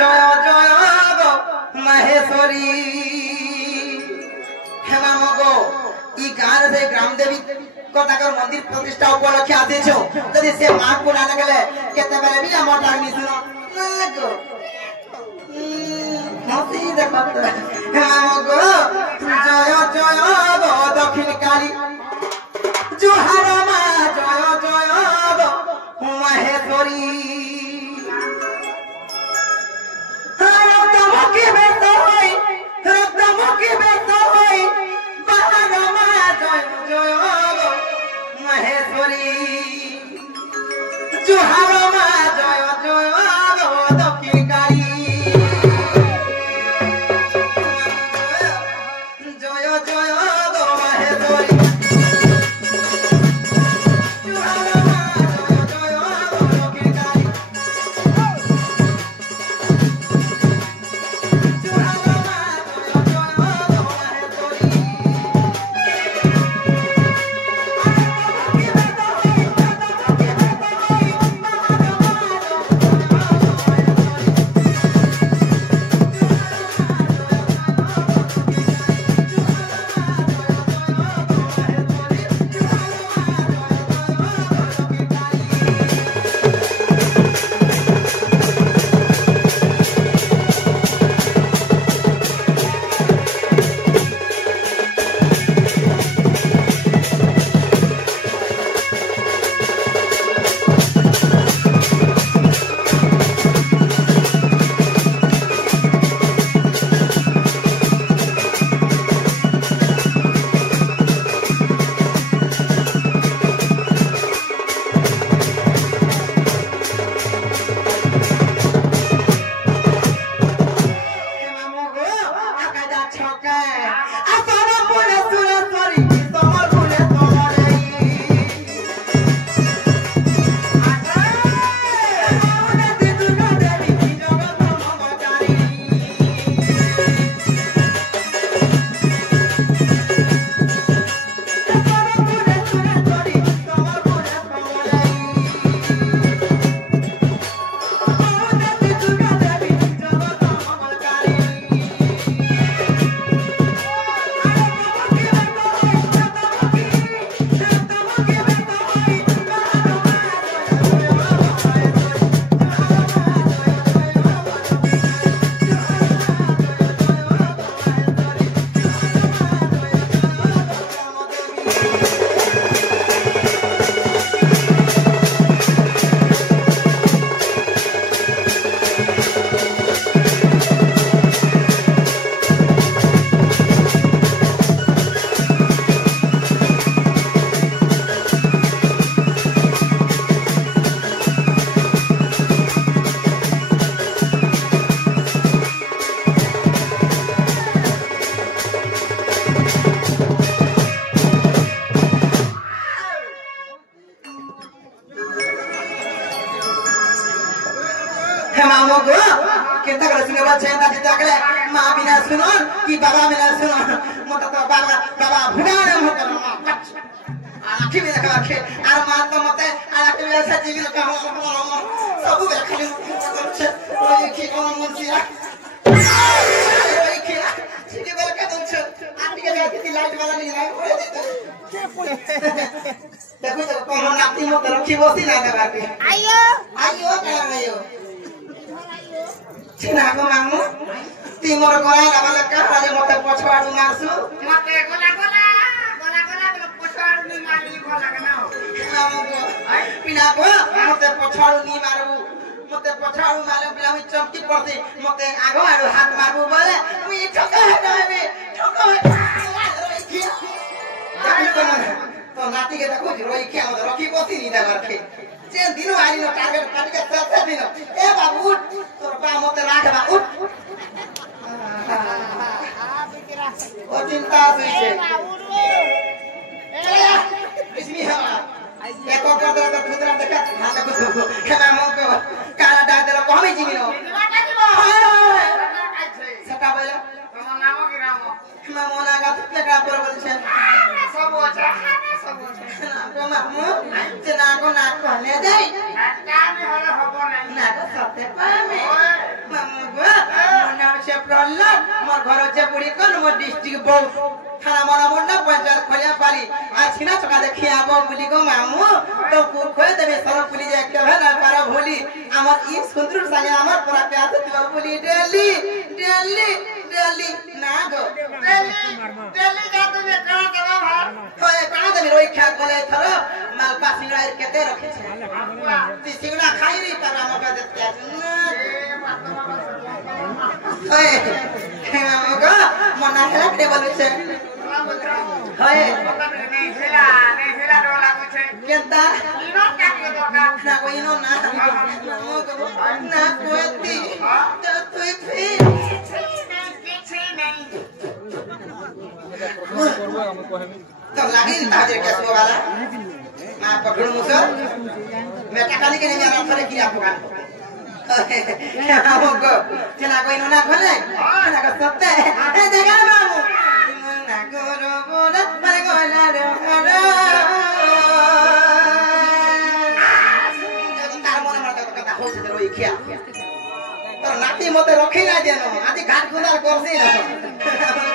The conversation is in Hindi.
জয় জয় গো মহেশ্বরী হেমা মগো ই গাঁর যে গ্রাম দেবী কথাকর মন্দির প্রতিষ্ঠা উপলক্ষে আসিছ যদি সে মা को না গেলে কেতেবেলে বি আমার ডাকনি শুনো না গো হাসি দেখো হেমা মগো জয় জয় গো দক্ষিণ কালী জোহার মা জয় জয় গো মহেশ্বরী রক্তমুখী বেশ হই রক্তমুখী বেশ হই বাহার মা জয় জয় গো মহেশ্বরী জোহার মা জয় জয় গো দক্ষিণ কালী জয় জয় গো মহেশ্বরী केता करे सुने बा चेंदा जिता करे मां बिना सुनो कि बाबा बिना सुनो मोटा तो बाबा बाबा भुगाने हो कर आखि में देखा आखि आर मां तो मते आखि में ऐसा जीवी का सब खाली ओई की कोन मुंसिया ओई की सीधे बेल का दछ आंटी के जाती लाइट वाला नहीं है देखो तो कोन नाती मत रखी बसी ना देबा के आयो आयो का आयो चिना को मामू तिमोर गला लावले काले मते पछवाडु मारसु मते गला गला गला गला पछवाडु नि मारली गला गना मामू को पिना को मते पछवाडु नि मारु मते पछवाडु मारे बिला मी चमकी पड़ती मते आगो आडु हाथ मारबु बोले मी ठोका हटाबे ठोका रोई किया तो नाती के देखो रोई किया मते रखी बसी नि दाबर के जे दिनो आनी न टार्गेट पाटी के साथ दिनो ए बाबू तोर बा मते राख बा उठ ओ चिंता से ए बाबू इसमें हवा एक और कर दे खुदरा देखा हां देखो देखो खेला मो को काला डाल दे को हमें जीविनो सटा बोला तमन नाम के राम मैं मोना का पेटा पर बोल छे सब हो जा सब हो जा को मामू जना को ना कहने दे ना में हला हबो नहीं ना तो सत्य पाए में मामू प्रहलाद मोर घर जे बुढ़ी कन मोर डिस्ट्रिक्ट बहु थाना मना मुंडा पंचायत खोलिया पाली आज छिना चका देखि आबो बुली को मामू तो कुर खोय देबे सर पुली जे के भेना पारा भोली हमर ई सुंदर संगे हमर पूरा प्यार दिवा बुली डेली डेली डेली ना गो डेली जा तुमे कणा देबो भार होय कणा देबे रोई खा गले थरो माल पा सिंगड़ा केते रखे छे ती सिंगड़ा खाई री पर हम का देते होय हमका मना हेला के बोलु छे होय नहीं हेला रो लागु छे केता इनो काके दोका ना कोई नो ना ना कोती तो तुई फिर तो लगी ताजे कैसे वाला मैं पकड़ू मुझे मैं टकाली के नहीं मेरा फरे किया आपका हमको चला कोई ना खोले ना का सत्ते ए देखा बाबू ना करो बोला मैं गोला रो तार मन मरता तो कथा हो से रोई खिया तो नाती मते रखी ना देनो आदि घाट गुंदार करसी ना